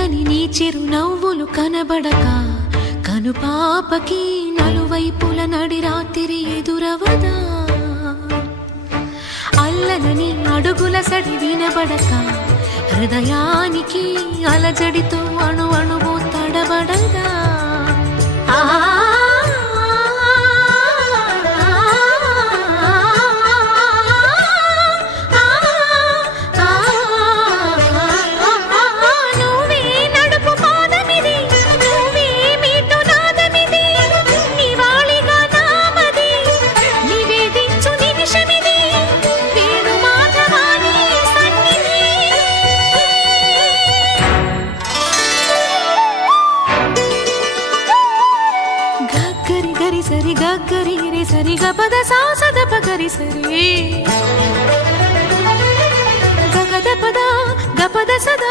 చల్లని నీ చిరునవ్వులు కనబడక కనుపాపకి నలువైపుల నడి రాత్రి ఎదురవదా అల్లనని అడుగుల సడి వినబడక హృదయానికి అలజడితో అణు అణువు తడబడదా సరి గగ్గరి రే సరి గపద సాసద పగరి సరి గగద పద గపద సదా